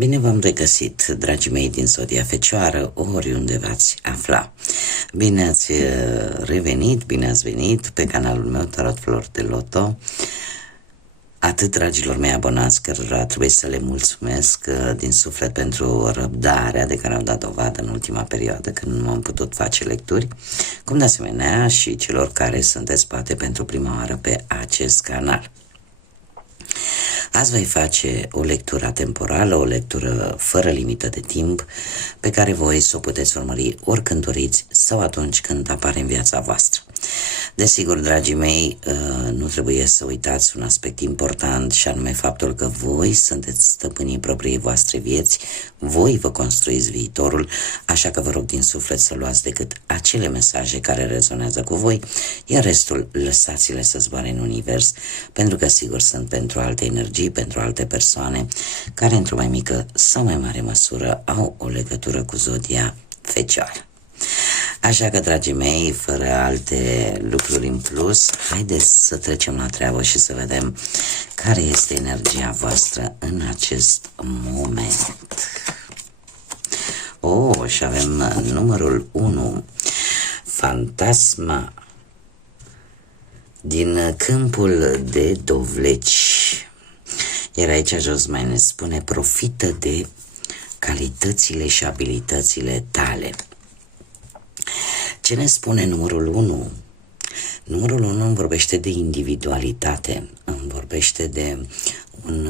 Bine v-am regăsit, dragii mei din Zodia Fecioară, oriunde v-ați afla. Bine ați revenit, bine ați venit pe canalul meu Tarot Flori de Loto. Atât dragilor mei abonați, cărora trebuie să le mulțumesc din suflet pentru răbdarea de care au dat dovadă în ultima perioadă când nu am putut face lecturi, cum de asemenea și celor care sunteți poate pentru prima oară pe acest canal. Azi voi face o lectură temporală, o lectură fără limită de timp, pe care voi să o puteți urmări oricând doriți sau atunci când apare în viața voastră. Desigur, dragii mei, nu trebuie să uitați un aspect important și anume faptul că voi sunteți stăpânii propriei voastre vieți, voi vă construiți viitorul, așa că vă rog din suflet să luați decât acele mesaje care rezonează cu voi, iar restul lăsați-le să zboare în univers, pentru că sigur sunt pentru alte energii, pentru alte persoane care într-o mai mică sau mai mare măsură au o legătură cu Zodia Fecioară. Așa că, dragii mei, fără alte lucruri în plus, haideți să trecem la treabă și să vedem care este energia voastră în acest moment. Și avem numărul 1, Fantasma, din Câmpul de Dovleci. Iar aici jos mai ne spune: profită de calitățile și abilitățile tale. Ce ne spune numărul 1? Numărul 1 îmi vorbește de individualitate, îmi vorbește de un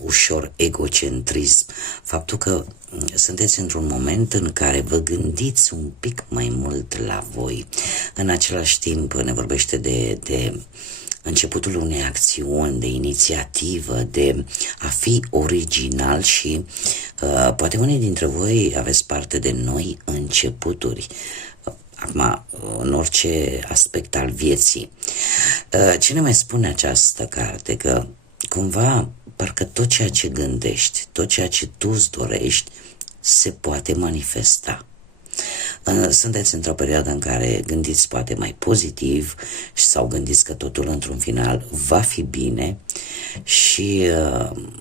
ușor egocentrism, faptul că sunteți într-un moment în care vă gândiți un pic mai mult la voi. În același timp ne vorbește de începutul unei acțiuni, de inițiativă, de a fi original și poate unii dintre voi aveți parte de noi începuturi. Acum, în orice aspect al vieții. Ce ne mai spune această carte? Că cumva parcă tot ceea ce gândești, tot ceea ce tu îți dorești se poate manifesta. Sunteți într-o perioadă în care gândiți poate mai pozitiv sau gândiți că totul într-un final va fi bine și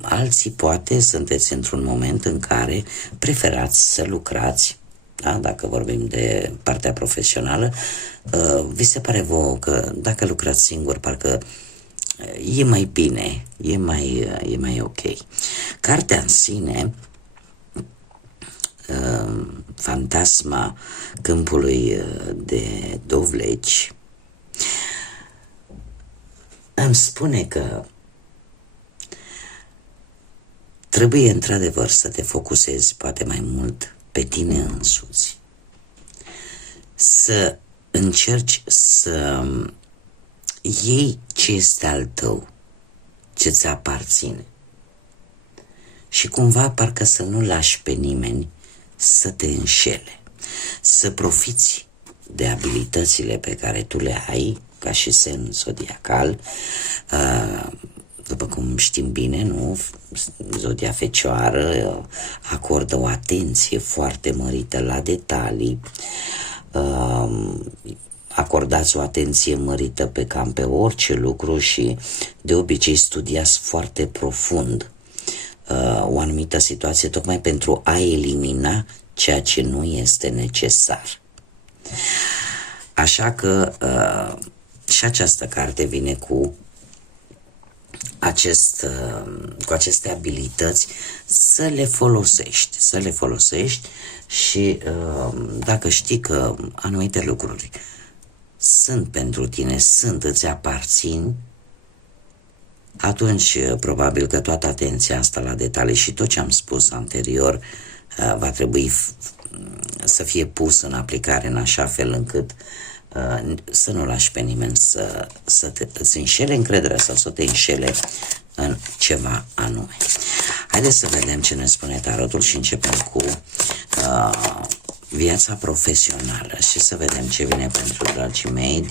alții poate sunteți într-un moment în care preferați să lucrați. Da? Dacă vorbim de partea profesională, vi se pare vouă că dacă lucrați singur, parcă e mai bine, e mai ok. Cartea în sine, Fantasma Câmpului de Dovleci, îmi spune că trebuie într-adevăr să te focusezi poate mai mult pe tine însuți, să încerci să iei ce este al tău, ce ți aparține și cumva parcă să nu lași pe nimeni să te înșele, să profiți de abilitățile pe care tu le ai ca și semn zodiacal. După cum știm bine, nu? Zodia Fecioară acordă o atenție foarte mărită la detalii, acordați o atenție mărită cam pe orice lucru și de obicei studiați foarte profund o anumită situație tocmai pentru a elimina ceea ce nu este necesar. Așa că și această carte vine cu aceste abilități să le folosești și dacă știi că anumite lucruri sunt pentru tine, îți aparțin, atunci probabil că toată atenția asta la detalii și tot ce am spus anterior va trebui să fie pus în aplicare în așa fel încât să nu lași pe nimeni să îți înșele încrederea sau să te înșele în ceva anume. Haideți să vedem ce ne spune tarotul și începem cu viața profesională și să vedem ce vine pentru dragii mei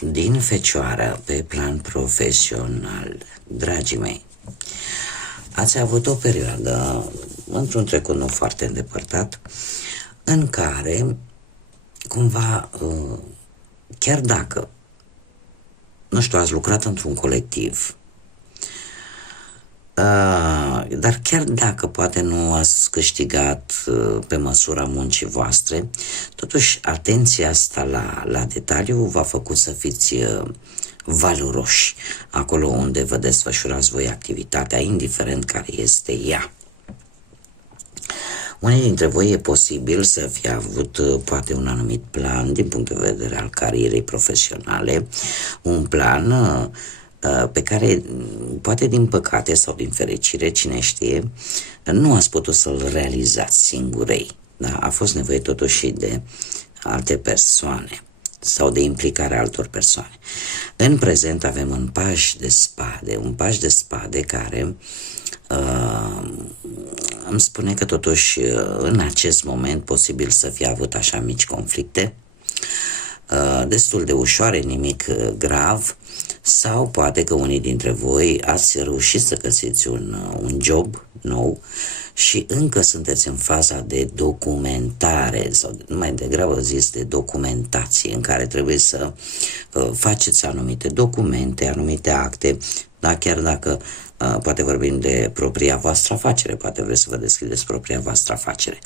din Fecioară pe plan profesional. Dragii mei, ați avut o perioadă, într-un trecut nu foarte îndepărtat, în care cumva chiar dacă, nu știu, ați lucrat într-un colectiv, dar chiar dacă poate nu ați câștigat pe măsura muncii voastre, totuși atenția asta la detaliu v-a făcut să fiți valoroși acolo unde vă desfășurați voi activitatea, indiferent care este ea. Unii dintre voi e posibil să fie avut poate un anumit plan din punct de vedere al carierei profesionale, un plan pe care poate din păcate sau din fericire, cine știe, nu ați putut să-l realizați singurei. Da? A fost nevoie totuși de alte persoane sau de implicarea altor persoane. În prezent avem un paș de spade care îmi spune că totuși în acest moment posibil să fie avut așa mici conflicte, destul de ușoare, nimic grav, sau poate că unii dintre voi ați reușit să găsiți un job nou și încă sunteți în faza de documentare sau mai degrabă zis de documentație, în care trebuie să faceți anumite documente, anumite acte, da, chiar dacă poate vorbim de propria voastră afacere, poate vreți să vă deschideți propria voastră afacere.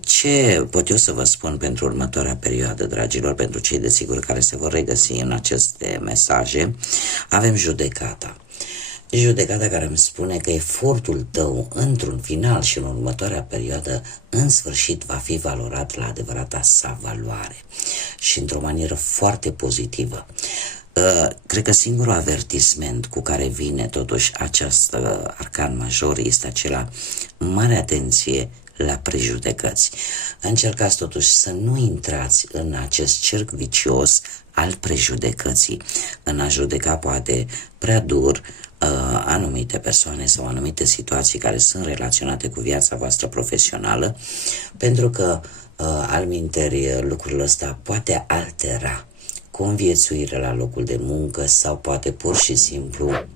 Ce pot eu să vă spun pentru următoarea perioadă, dragilor, pentru cei desigur care se vor regăsi în aceste mesaje? Avem judecata. Judecata care îmi spune că efortul tău într-un final și în următoarea perioadă în sfârșit va fi valorat la adevărata sa valoare și într-o manieră foarte pozitivă. Cred că singurul avertisment cu care vine totuși acest arcan major este acela: mare atenție la prejudecăți. Încercați totuși să nu intrați în acest cerc vicios al prejudecății, în a judeca poate prea dur anumite persoane sau anumite situații care sunt relaționate cu viața voastră profesională, pentru că alminteri lucrul ăsta poate altera conviețuirea la locul de muncă sau poate pur și simplu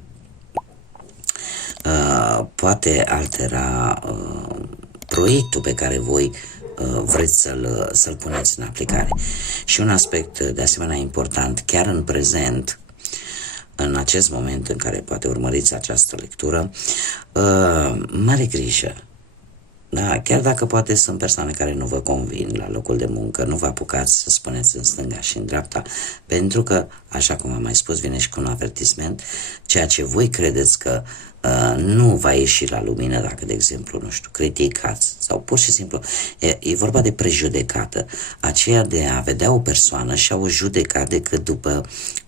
poate altera proiectul pe care voi vreți să-l puneți în aplicare. Și un aspect de asemenea important, chiar în prezent, în acest moment în care poate urmăriți această lectură, mare grijă. Da, chiar dacă poate sunt persoane care nu vă convin la locul de muncă, nu vă apucați să spuneți în stânga și în dreapta, pentru că, așa cum am mai spus, vine și cu un avertisment, ceea ce voi credeți că nu va ieși la lumină dacă, de exemplu, nu știu, criticați sau pur și simplu, e vorba de prejudecată, aceea de a vedea o persoană și a o judeca decât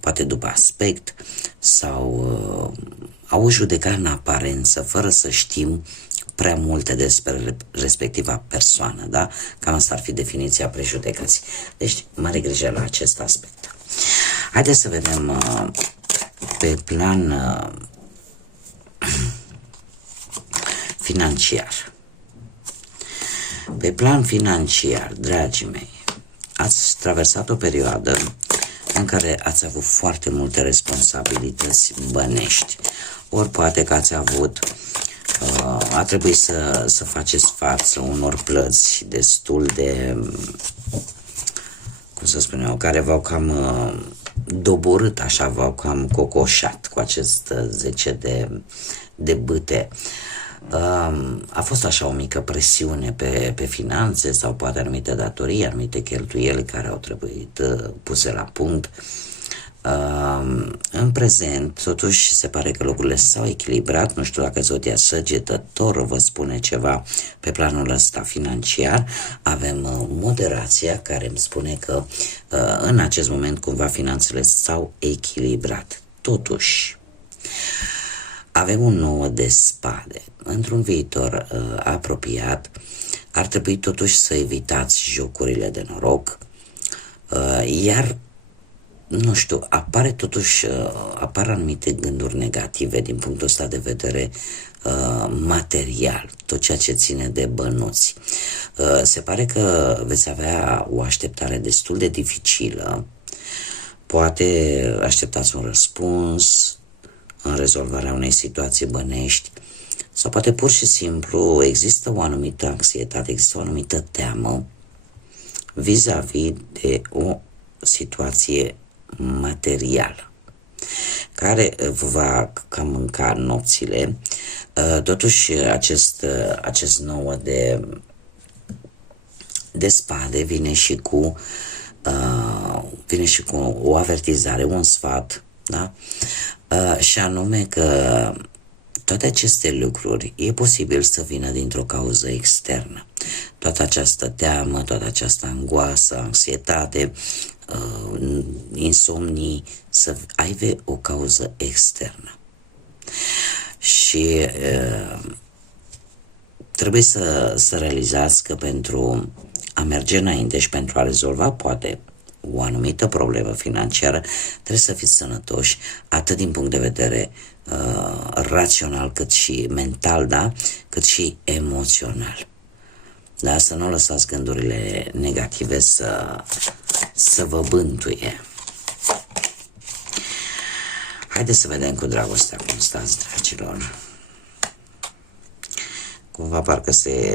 poate după aspect sau a o judeca în aparență, fără să știm prea multe despre respectiva persoană, da? Cam asta ar fi definiția prejudecății. Deci, mare grijă la acest aspect. Haideți să vedem pe plan financiar. Pe plan financiar, dragii mei, ați traversat o perioadă în care ați avut foarte multe responsabilități bănești. Ori poate că ați avut a trebuit să faceți față unor plăți destul de, cum să spun eu, care v-au cam doborât, așa, v-au cam cocoșat cu acest 10 de bâte. A fost așa o mică presiune pe finanțe sau poate anumite datorii, anumite cheltuieli care au trebuit puse la punct. În prezent, totuși, se pare că lucrurile s-au echilibrat. Nu știu dacă zodia Săgetător vă spune ceva pe planul ăsta financiar. Avem moderația care îmi spune că în acest moment cumva finanțele s-au echilibrat. Totuși, avem un 9 de spade. Într-un viitor apropiat ar trebui totuși să evitați jocurile de noroc, iar nu știu, apar anumite gânduri negative din punctul ăsta de vedere material, tot ceea ce ține de bănuți. Se pare că veți avea o așteptare destul de dificilă, poate așteptați un răspuns în rezolvarea unei situații bănești, sau poate pur și simplu există o anumită anxietate, există o anumită teamă vis-a-vis de o situație materială care vă va cam mânca nopțile. Totuși acest nouă de spade vine și cu o avertizare, un sfat, da? Și anume că toate aceste lucruri e posibil să vină dintr-o cauză externă. Toată această teamă, toată această angoasă, anxietate, insomnii, să aibă o cauză externă. Și trebuie să realizați că pentru a merge înainte și pentru a rezolva poate o anumită problemă financiară, trebuie să fiți sănătoși, atât din punct de vedere rațional, cât și mental, da? Cât și emoțional. Da? Să nu lăsați gândurile negative să vă bântuie. Haideți să vedem cu dragostea cum stați, dragilor. Cumva parcă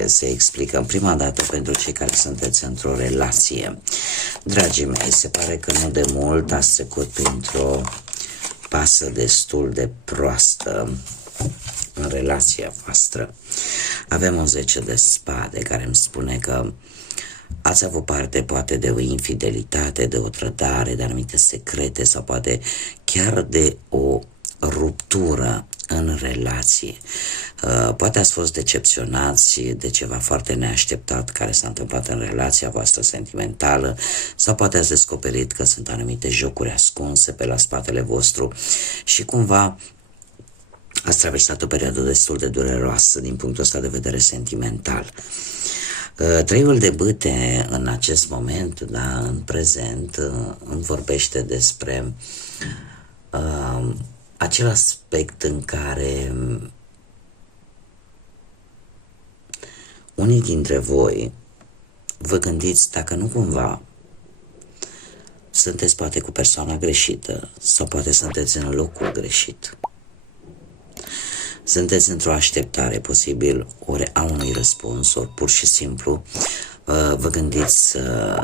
se explică. În prima dată, pentru cei care sunteți într-o relație, dragii mei, se pare că nu de mult ați trecut printr-o pasă destul de proastă în relația voastră. Avem o 10 de spade care îmi spune că ați avut parte poate de o infidelitate, de o trădare, de anumite secrete sau poate chiar de o ruptură în relație. Poate ați fost decepționați de ceva foarte neașteptat care s-a întâmplat în relația voastră sentimentală sau poate ați descoperit că sunt anumite jocuri ascunse pe la spatele vostru și cumva ați traversat o perioadă destul de dureroasă din punctul ăsta de vedere sentimental. Treiul de bâte în acest moment, da, în prezent, îmi vorbește despre acel aspect în care unii dintre voi vă gândiți dacă nu cumva sunteți poate cu persoana greșită sau poate sunteți în locul greșit. Sunteți într-o așteptare posibil ori a unui răspuns, ori pur și simplu vă gândiți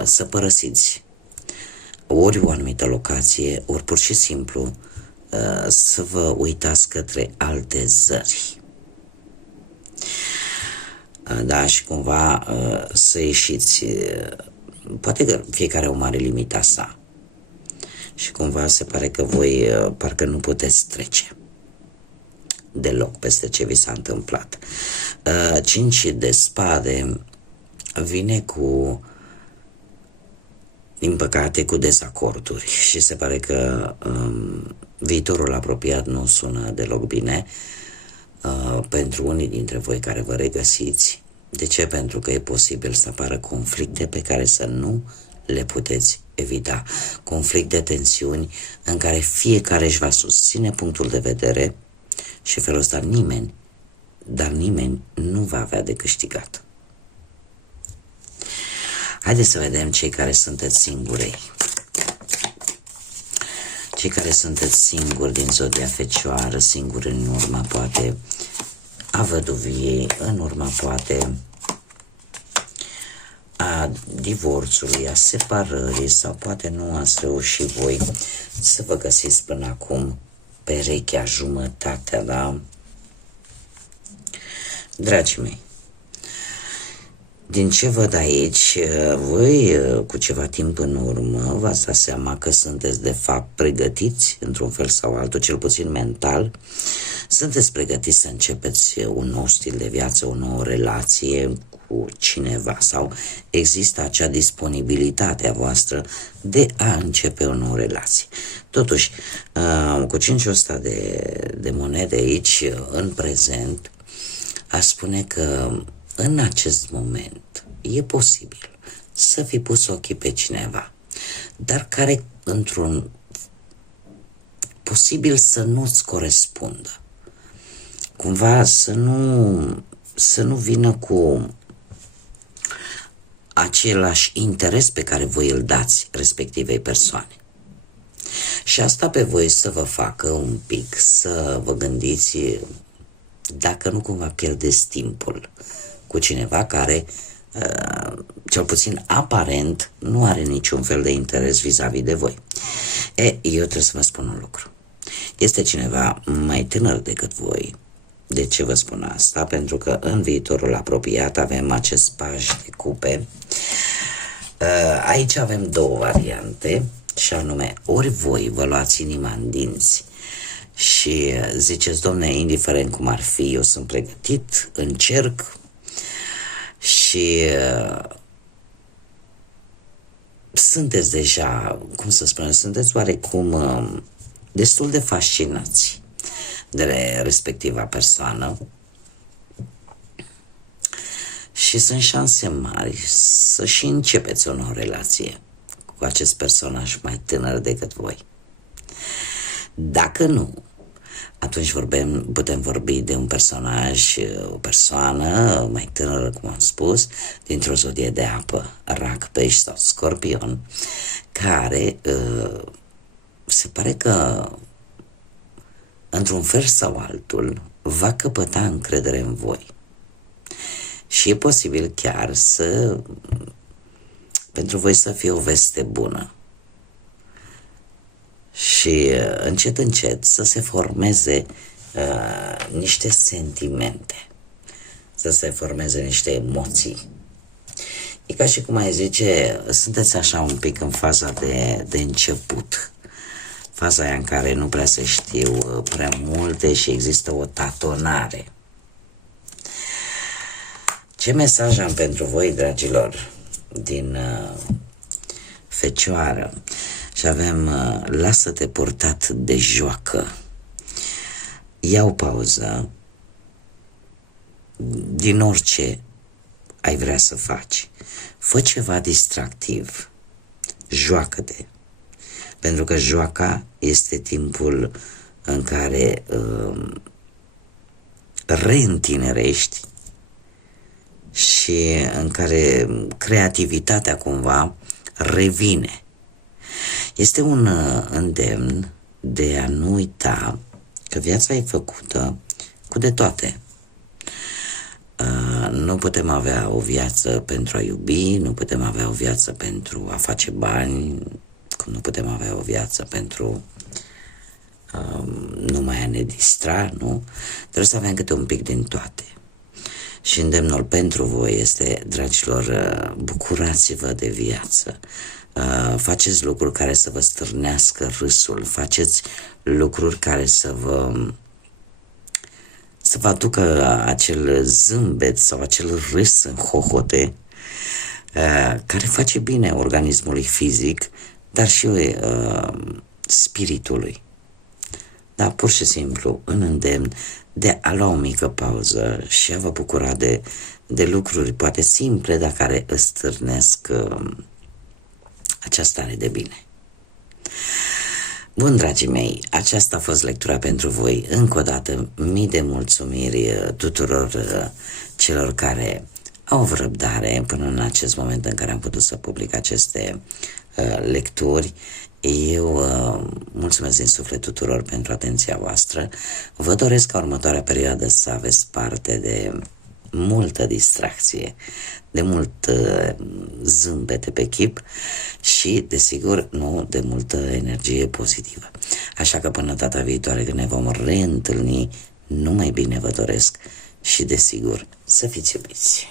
să părăsiți ori o anumită locație, ori pur și simplu să vă uitați către alte zări. Da, și cumva să ieșiți, poate că fiecare o mare limita sa și cumva se pare că voi parcă nu puteți trece deloc peste ce vi s-a întâmplat. 5 de spade vine cu, din păcate, cu dezacorduri și se pare că viitorul apropiat nu sună deloc bine pentru unii dintre voi care vă regăsiți. De ce? Pentru că e posibil să apară conflicte pe care să nu le puteți evita. Conflict de tensiuni în care fiecare își va susține punctul de vedere și felul ăsta nimeni nu va avea de câștigat. Haideți să vedem cei care sunteți singuri. Cei care sunteți singuri din zodia Fecioară, singuri în urma poate a văduviei, în urma poate a divorțului, a separării sau poate nu ați reușit voi să vă găsiți până acum perechea, jumătatea, da? Dragii mei, din ce văd aici, voi cu ceva timp în urmă v-ați dat seama că sunteți de fapt pregătiți într-un fel sau altul, cel puțin mental, sunteți pregătiți să începeți un nou stil de viață, o nouă relație cu cineva sau există acea disponibilitate a voastră de a începe o nouă relație. Totuși, cu 5 ăsta de monede aici, în prezent, aș spune că în acest moment e posibil să fi pus ochii pe cineva, dar care într-un posibil să nu-ți corespundă. Cumva să nu vină cu același interes pe care voi îl dați respectivei persoane. Și asta pe voi să vă facă un pic să vă gândiți dacă nu cumva pierdeți timpul cu cineva care cel puțin aparent, nu are niciun fel de interes vis-a-vis de voi. Eu trebuie să vă spun un lucru. Este cineva mai tânăr decât voi. De ce vă spun asta? Pentru că în viitorul apropiat avem acest paj de cupe. Aici avem două variante, și anume, ori voi vă luați inima în dinți și ziceți, domne, indiferent cum ar fi, eu sunt pregătit, încerc și sunteți deja, cum să spun, sunteți oarecum destul de fascinați de respectiva persoană și sunt șanse mari să și începeți o nouă relație cu acest personaj mai tânăr decât voi. Dacă nu, atunci putem vorbi de un personaj, o persoană mai tânără, cum am spus, dintr-o zodie de apă, rac, pești sau scorpion, care se pare că într-un fel sau altul va căpăta încredere în voi. Și e posibil chiar pentru voi să fie o veste bună. Și încet, încet să se formeze niște sentimente, să se formeze niște emoții. E ca și cum ai zice, sunteți așa un pic în faza de început, faza aia în care nu prea se știu prea multe și există o tatonare. Ce mesaj am pentru voi, dragilor, din Fecioară? Și avem, lasă-te purtat de joacă. Ia o pauză din orice ai vrea să faci. Fă ceva distractiv. Joacă-te. Pentru că joaca este timpul în care reîntinerești și în care creativitatea cumva revine. Este un îndemn de a nu uita că viața e făcută cu de toate. Nu putem avea o viață pentru a iubi, nu putem avea o viață pentru a face bani, nu putem avea o viață pentru numai a ne distra, nu? Trebuie să avem câte un pic din toate. Și îndemnul pentru voi este, dragilor, bucurați-vă de viață. Faceți lucruri care să vă stârnească râsul, faceți lucruri care să vă aducă acel zâmbet sau acel râs în hohote care face bine organismului fizic, dar și spiritului. Da, pur și simplu, în îndemn de a lua o mică pauză și a vă bucura de lucruri poate simple, dar care îți stârnesc această stare de bine. Bun, dragii mei, aceasta a fost lectura pentru voi. Încă o dată, mii de mulțumiri tuturor celor care au avut răbdare până în acest moment în care am putut să public aceste lecturi. Eu mulțumesc din suflet tuturor pentru atenția voastră. Vă doresc ca următoarea perioadă să aveți parte de multă distracție, de mult zâmbete pe chip și, desigur, nu de multă energie pozitivă. Așa că până data viitoare când ne vom reîntâlni, numai bine vă doresc și, desigur, să fiți iubiți.